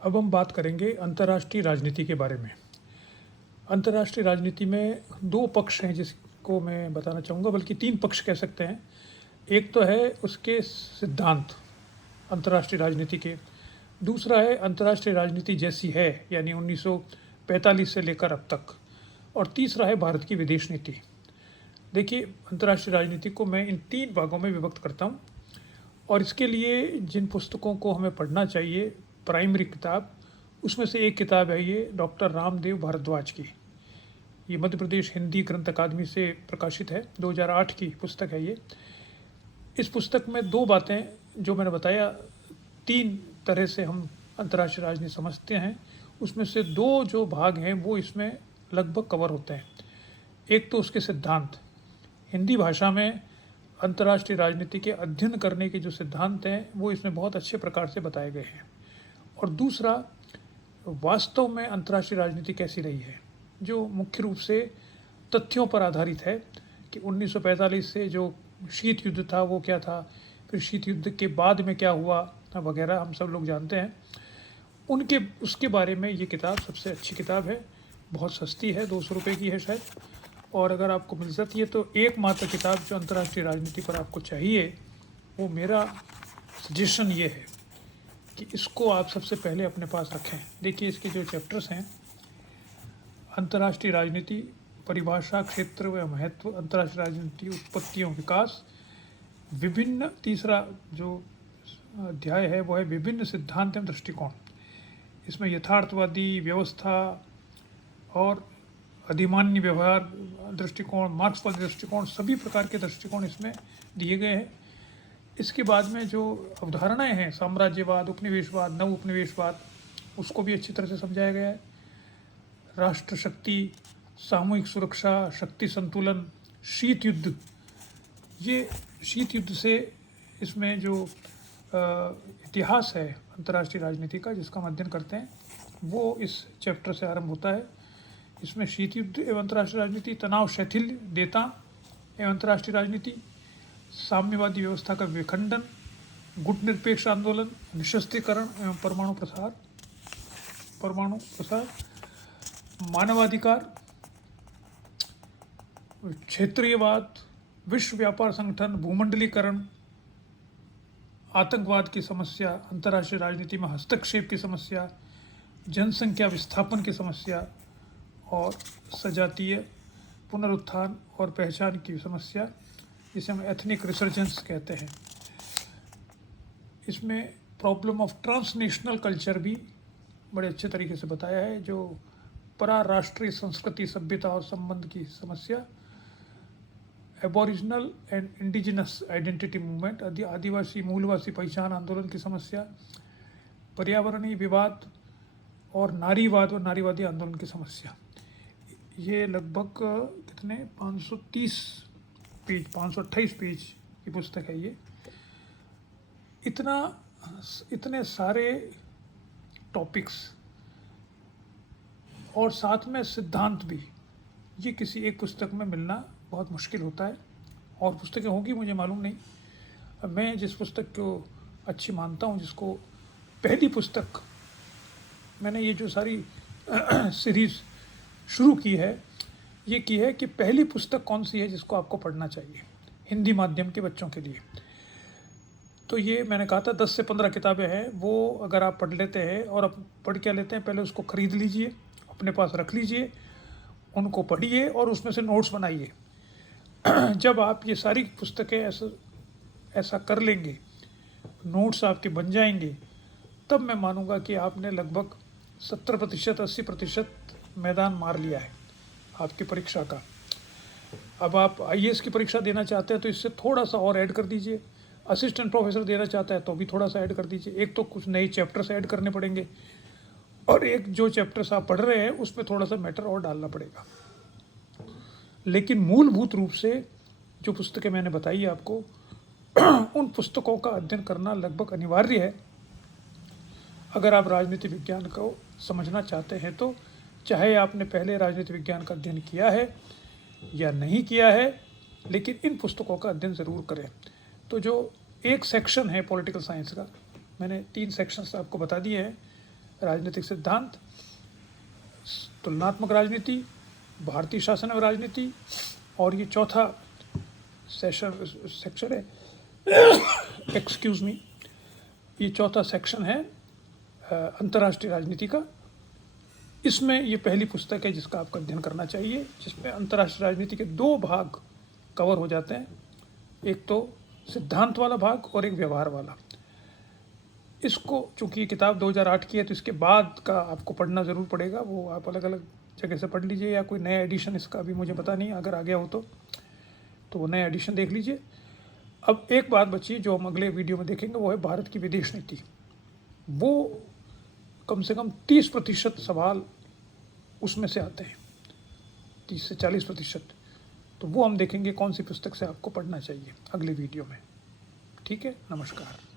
अब हम बात करेंगे अंतर्राष्ट्रीय राजनीति के बारे में। अंतर्राष्ट्रीय राजनीति में दो पक्ष हैं जिसको मैं बताना चाहूँगा, बल्कि तीन पक्ष कह सकते हैं। एक तो है उसके सिद्धांत अंतर्राष्ट्रीय राजनीति के, दूसरा है अंतर्राष्ट्रीय राजनीति जैसी है यानी 1945 से लेकर अब तक, और तीसरा है भारत की विदेश नीति। देखिए, अंतर्राष्ट्रीय राजनीति को मैं इन तीन भागों में विभक्त करता हूँ, और इसके लिए जिन पुस्तकों को हमें पढ़ना चाहिए, प्राइमरी किताब, उसमें से एक किताब है ये डॉक्टर रामदेव भारद्वाज की। ये मध्य प्रदेश हिंदी ग्रंथ अकादमी से प्रकाशित है, 2008 की पुस्तक है ये। इस पुस्तक में दो बातें जो मैंने बताया, तीन तरह से हम अंतर्राष्ट्रीय राजनीति समझते हैं, उसमें से दो जो भाग हैं वो इसमें लगभग कवर होते हैं। एक तो उसके सिद्धांत, हिंदी भाषा में अंतर्राष्ट्रीय राजनीति के अध्ययन करने के जो सिद्धांत हैं वो इसमें बहुत अच्छे प्रकार से बताए गए हैं, और दूसरा वास्तव में अंतर्राष्ट्रीय राजनीति कैसी रही है, जो मुख्य रूप से तथ्यों पर आधारित है कि 1945 से जो शीत युद्ध था वो क्या था, फिर शीत युद्ध के बाद में क्या हुआ वगैरह हम सब लोग जानते हैं। उसके बारे में ये किताब सबसे अच्छी किताब है। बहुत सस्ती है, 200 रुपये की है शायद, और अगर आपको मिल जाती है तो एकमात्र किताब जो अंतर्राष्ट्रीय राजनीति पर आपको चाहिए, वो मेरा सजेशन ये है कि इसको आप सबसे पहले अपने पास रखें। देखिए, इसके जो चैप्टर्स हैं, अंतर्राष्ट्रीय राजनीति, परिभाषा, क्षेत्र व महत्व, अंतर्राष्ट्रीय राजनीति, उत्पत्तियों, विकास, विभिन्न, तीसरा जो अध्याय है वो है विभिन्न सिद्धांत एवं दृष्टिकोण। इसमें यथार्थवादी व्यवस्था और अधिमान्य व्यवहार दृष्टिकोण, मार्क्सवादी दृष्टिकोण, सभी प्रकार के दृष्टिकोण इसमें दिए गए हैं। इसके बाद में जो अवधारणाएं हैं, साम्राज्यवाद, उपनिवेशवाद, नव उपनिवेशवाद, उसको भी अच्छी तरह से समझाया गया है। राष्ट्र शक्ति, सामूहिक सुरक्षा, शक्ति संतुलन, शीत युद्ध, ये शीत युद्ध से इसमें जो इतिहास है अंतर्राष्ट्रीय राजनीति का जिसका हम अध्ययन करते हैं, वो इस चैप्टर से आरंभ होता है। इसमें शीत युद्ध एवं अंतर्राष्ट्रीय राजनीति, तनाव शिथिलता एवं अंतर्राष्ट्रीय राजनीति, साम्यवादी व्यवस्था का विखंडन, गुट निरपेक्ष आंदोलन, निशस्त्रीकरण एवं परमाणु प्रसार, मानवाधिकार, क्षेत्रीयवाद, विश्व व्यापार संगठन, भूमंडलीकरण, आतंकवाद की समस्या, अंतर्राष्ट्रीय राजनीति में हस्तक्षेप की समस्या, जनसंख्या विस्थापन की समस्या, और सजातीय पुनरुत्थान और पहचान की समस्या, जिसे हम एथनिक रिसर्जेंस कहते हैं। इसमें प्रॉब्लम ऑफ ट्रांसनेशनल कल्चर भी बड़े अच्छे तरीके से बताया है, जो पराराष्ट्रीय संस्कृति, सभ्यता और संबंध की समस्या, aboriginal and indigenous identity movement, आदिवासी मूलवासी पहचान आंदोलन की समस्या, पर्यावरणीय विवाद और नारीवाद और नारीवादी आंदोलन की समस्या। ये लगभग कितने 530 पेज, 528 पेज की पुस्तक है ये। इतने सारे टॉपिक्स और साथ में सिद्धांत भी, ये किसी एक पुस्तक में मिलना बहुत मुश्किल होता है, और पुस्तकें होंगी मुझे मालूम नहीं। मैं जिस पुस्तक को अच्छी मानता हूँ, जिसको पहली पुस्तक मैंने ये जो सारी सीरीज़ शुरू की है, ये की है कि पहली पुस्तक कौन सी है जिसको आपको पढ़ना चाहिए हिंदी माध्यम के बच्चों के लिए। तो ये मैंने कहा था 10 से 15 किताबें हैं, वो अगर आप पढ़ लेते हैं, और आप पढ़ क्या लेते हैं, पहले उसको ख़रीद लीजिए, अपने पास रख लीजिए, उनको पढ़िए और उसमें से नोट्स बनाइए। जब आप ये सारी पुस्तकें ऐसा कर लेंगे, नोट्स आपके बन जाएंगे, तब मैं मानूंगा कि आपने लगभग 70% 80% मैदान मार लिया है आपकी परीक्षा का। अब आप IAS की परीक्षा देना चाहते हैं तो इससे थोड़ा सा और ऐड कर दीजिए, असिस्टेंट प्रोफेसर देना चाहता है तो भी थोड़ा सा ऐड कर दीजिए। एक तो कुछ नए चैप्टर्स ऐड करने पड़ेंगे, और एक जो चैप्टर्स आप पढ़ रहे हैं उसमें थोड़ा सा मैटर और डालना पड़ेगा। लेकिन मूलभूत रूप से जो पुस्तकें मैंने बताई आपको, उन पुस्तकों का अध्ययन करना लगभग अनिवार्य है अगर आप राजनीति विज्ञान को समझना चाहते हैं। तो चाहे आपने पहले राजनीति विज्ञान का अध्ययन किया है या नहीं किया है, लेकिन इन पुस्तकों का अध्ययन ज़रूर करें। तो जो एक सेक्शन है पॉलिटिकल साइंस का, मैंने 3 सेक्शंस आपको बता दिए हैं। राजनीतिक सिद्धांत, तुलनात्मक राजनीति, भारतीय शासन और राजनीति, और ये चौथा सेक्शन है एक्सक्यूज़ मी, ये चौथा सेक्शन है अंतर्राष्ट्रीय राजनीति का। इसमें ये पहली पुस्तक है जिसका आपको अध्ययन करना चाहिए, जिसमें अंतर्राष्ट्रीय राजनीति के दो भाग कवर हो जाते हैं, एक तो सिद्धांत वाला भाग और एक व्यवहार वाला। इसको चूँकि ये किताब 2008 की है तो इसके बाद का आपको पढ़ना ज़रूर पड़ेगा, वो आप अलग अलग जगह से पढ़ लीजिए, या कोई नया एडिशन इसका भी मुझे पता नहीं, अगर आ गया हो तो वो नया एडिशन देख लीजिए। अब एक बात बची जो हम अगले वीडियो में देखेंगे, वो है भारत की विदेश नीति। वो कम से कम 30% सवाल उसमें से आते हैं, 30 से 40%। तो वो हम देखेंगे कौन सी पुस्तक से आपको पढ़ना चाहिए अगले वीडियो में। ठीक है, नमस्कार।